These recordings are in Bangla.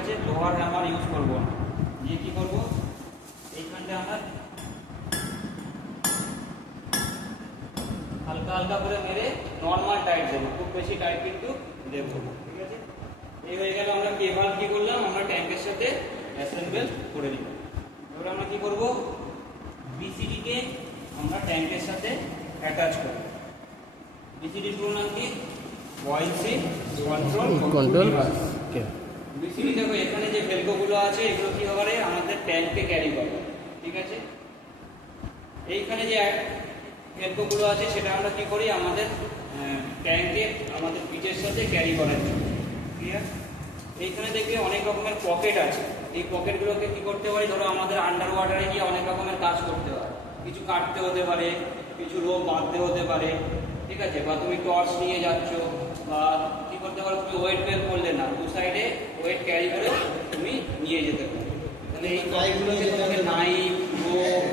আছে, লোহার হ্যামার ইউজ করব না। দিয়ে কি করব, এইখানটা আমরা হালকা হালকা করে মেরে নর্মাল টাইট দেবো, খুব বেশি টাইট কিন্তু দেবো না। ঠিক আছে, এই হয়ে গেল। আমরা কেবল কি করলাম, আমরা ট্যাঙ্কের সাথে অ্যাসেম্বল করে নিলাম। এবার আমরা কি করব, বিসিডি কে আমরা ট্যাঙ্কের সাথে অ্যাটাচ করব। বিসিডি পুরো নাম কি, অয়েল সিল কন্ট্রোল। বিসিডি দেখো এখানে যে ভেলকোগুলো আছে এগুলো কি হবে, আমাদের ট্যাঙ্কে ক্যারি করবে। ঠিক আছে, এইখানে যে ভেলকোগুলো আছে সেটা আমরা কি করি, আমাদের ট্যাঙ্কে আমাদের পিচের সাথে ক্যারি করার জন্য। ক্লিয়ার? এইখানে দেখবে অনেক রকমের পকেট আছে, এই পকেটগুলোকে কি করতে পারি, ধরো আমাদের আন্ডার ওয়াটারে গিয়ে অনেক রকমের কাজ করতে হয়, কিছু কাটতে হতে পারে, কিছু রোপ বাঁধতে হতে পারে। ঠিক আছে, বা তুমি টর্চ নিয়ে যাচ্ছ, বা কি করতে পারো, তুমি ওয়েট বের করলে না, দু সাইডে ওয়েট ক্যারি করে তুমি নিয়ে যেতে পারো। তাহলে এই পকেটগুলোকে তোমাকে নাইফ, রোপ,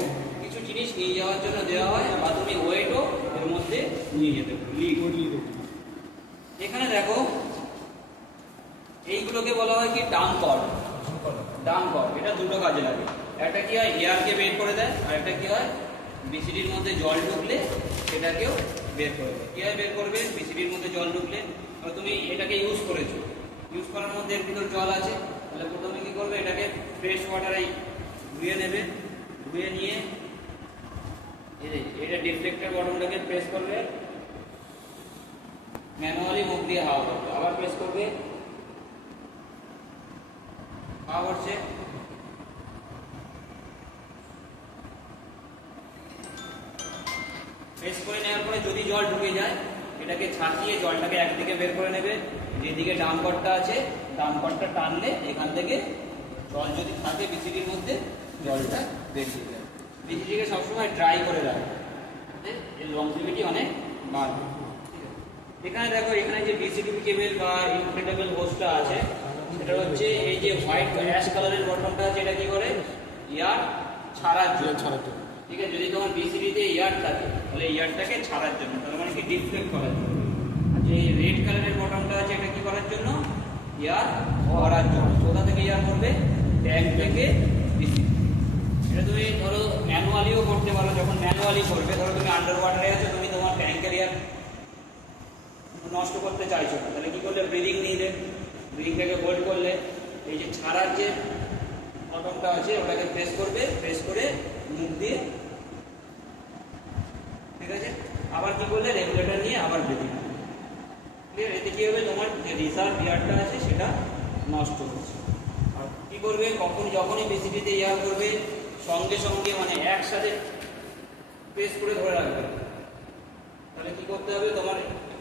কিছু জিনিস নিয়ে যাওয়ার জন্য দেওয়া হয়, বা তুমি ওয়েটও এর মধ্যে নিয়ে যেতে পারো। এখানে দেখো এইগুলোকে বলা হয় কি, ডাম্প কর্ড। এটা দুটো কাজে লাগে। একটা কি হয়, এয়ারকে বের করে দেয়, আর একটা কি হয়, বিসিডির মধ্যে জল ঢুকলে সেটাকেও বের করে দেয়। কিভাবে বের করবে, বিসিডির মধ্যে জল ঢুকলে তুমি এটাকে ইউজ করেছো, ইউজ করার মধ্যে এর ভিতর জল আছে, তাহলে প্রথমে কি করবে, এটাকে ফ্রেশ ওয়াটারে ধুয়ে নেবে। ধুয়ে নিয়ে এটা ডিফ্লেক্টর বটনটাকে প্রেস করবে, ম্যানুয়ালি মুখ দিয়ে হাওয়া করবে, আবার প্রেস করবে, হাওয়া করছে। প্রেস করে নেওয়ার পরে যদি জল ঢুকে যায়, এটাকে ছাঁকিয়ে জলটাকে একদিকে বের করে নেবে। যেদিকে ডাম্পারটা আছে, ডাম্পারটা টানলে এখান থেকে জল যদি থাকে বিসিডির মধ্যে, জলটা বেরিয়ে যায়। বিসিডিকে সবসময় ড্রাই করে রাখবে, এর লংজিভিটি অনেক বাড়বে। এখানে দেখো, এখানে যে বিসিডি কেবল বা ইনফ্লেটেবল হোসটা আছে, সেটা হচ্ছে এই যে হোয়াইট অ্যাশ কালারের বটনটা আছে, এটা কি করে, এয়ার ছাড়ার জন্য। ঠিক আছে, যদি তোমার বিসিডিতে এয়ার থাকে তাহলে এয়ারটাকে ছাড়ার জন্য, তার মানে কি ডিফ্লেক্ট করার জন্য। আর যে রেড কালারের বটনটা আছে, এটা কি করার জন্য, এয়ার ভরার জন্য। কোথা থেকে এয়ার করবে, ট্যাঙ্ক থেকে বিসিডি। এটা তুমি ধরো ম্যানুয়ালিও করতে পারো। যখন ম্যানুয়ালি করবে, ধরো তুমি আন্ডার ওয়াটারে আছো, তুমি তোমার ট্যাঙ্কের এয়ার নষ্ট করতে চাইছো না, তাহলে কি করলে, ব্রিদিং নিলে, ব্রিদিংটাকে হোল্ড করলে, এই যে ছাড়ার যে বটনটা আছে ওটাকে প্রেস করবে, প্রেস করে মুখ দিয়ে, ঠিক আছে, আবার কি করলে, রেগুলেটর নিয়ে আবার ব্রিদিং। ক্লিয়ার? এতে কি হবে, তোমার যে রিজার্ভ এয়ারটা আছে সেটা নষ্ট হচ্ছে। আর কি করবে, যখনই বিসিডিতে এয়ার করবে, সঙ্গে সঙ্গে মানে একসাথে প্রেস করে ধরে রাখবে। তাহলে কি করতে হবে, তোমার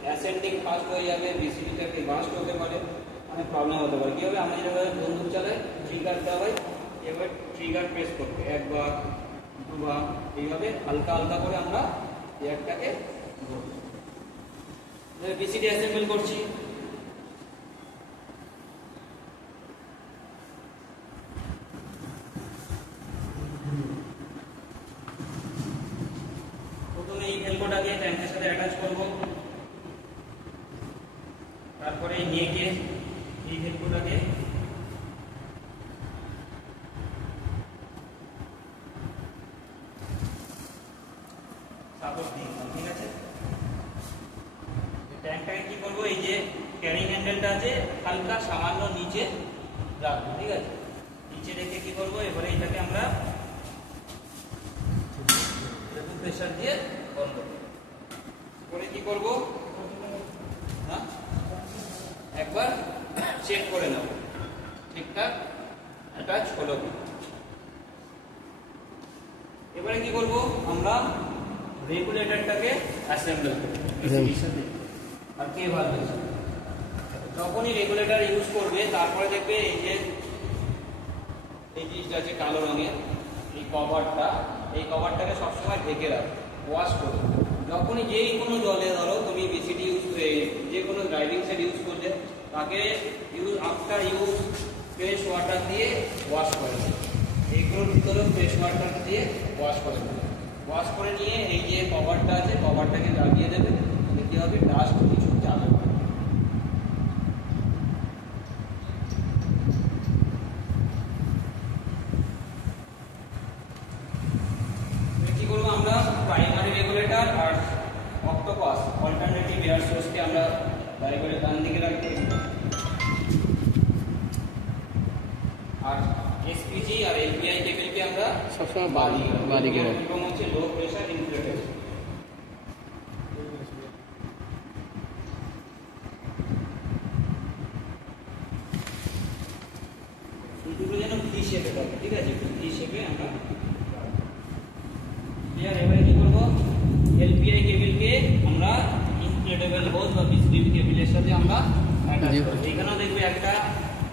অ্যাসেন্ডিং ফাস্ট হয়ে যাবে, বিসিডিটাকে বাস্ট হতে পারে, অনেক প্রবলেম হতে পারে। কি হবে, আমরা যেভাবে বন্দুক চালাই, ট্রিগার দেওয়া হয়, এবার ট্রিগার প্রেস করবে, একবার দুবার, এইভাবে হালকা হালকা করে আমরা এয়ারটাকে ধরবো। বিসিডি অ্যাসেম্বল করছি। প্রথমে এই ভেলকোটাকে ট্যাঙ্কের সাথে অ্যাটাচ করব, তারপরে এই নেকে এই ভেলকোটাকে সাপোর্ট দিই। ঠিক আছে, ট্যাঙ্কটাকে কি করবো, এই যে ক্যারিং হ্যান্ডেলটা আছে হালকা সামান্য নিচে রাখবো। ঠিক আছে, নিচে রেখে কি করবো, এবারে এটাকে আমরা প্রেসার দিয়ে বন্ধ করে কি করবো, একবার চেক করে নেব ঠিকঠাক অ্যাটাচ হলো। এবারে কি করবো, আমরা রেগুলেটরটাকে অ্যাসেম্বল করব বিসিডির সাথে আর কেবল আছে। যখনই রেগুলেটর ইউজ করবে, তারপরে দেখবে এই যে এই জিনিসটা আছে কালো রঙের, এই কভারটাকে সবসময় ঢেকে রাখবে, ওয়াশ করবে। যখনই যেই কোনো জলে, ধরো তুমি বিসিডি ইউজ করে যে কোনো ড্রাইভিং সেট ইউজ করলে, তাকে আফটার ইউজ ফ্রেশ ওয়াটার দিয়ে ওয়াশ করে দেবে। এইগুলোর ভিতরেও ফ্রেশ ওয়াটার দিয়ে ওয়াশ করে দেবে। ওয়াশ করে নিয়ে এই যে কভারটা আছে, কভারটাকে লাগিয়ে দেবে। কি হবে, ডাস্ট কিছু যাবে না। আর এসপিজি আর এলপিআই কেবলকে আমরা সবসময় বাদিকে এবং হচ্ছে লো প্রেসার ইনসুলেটর। দুটো যেন ভি শেপে থাকে, ঠিক আছে? ভি শেপে আমরা ক্লিয়ার। এবারে কি করব, এলপিআই কেবলকে আমরা ইনফ্লেটেবল হোজ বা বিসলিভ কেবলের সাথে আমরা অ্যাটাচ করব। এখানেও দেখবে একটা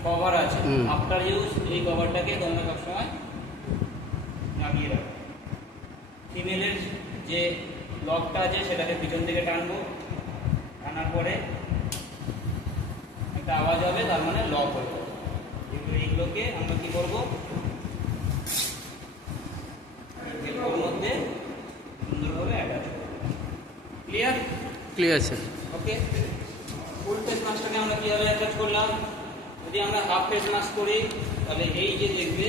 কভার আছে, আফটার ইউজ এই কভারটাকে তোমরা সবসময় লাগিয়ে রাখো। ফিমেলের যে লকটা আছে সেটাকে পিছন থেকে টানবো, টানার পরে একটা আওয়াজ হবে, তার মানে লক হয়ে যাবে। এইগুলোকে আমরা কি করব, এর মধ্যে সুন্দরভাবে অ্যাটাচ করব। Clear? Clear sir. Okay, full face মাস্কটাকে আমরা কিভাবে অ্যাটাচ করলাম? যদি আমরা হাফ ফেস মাস্ক করি তাহলে এই যে দেখবে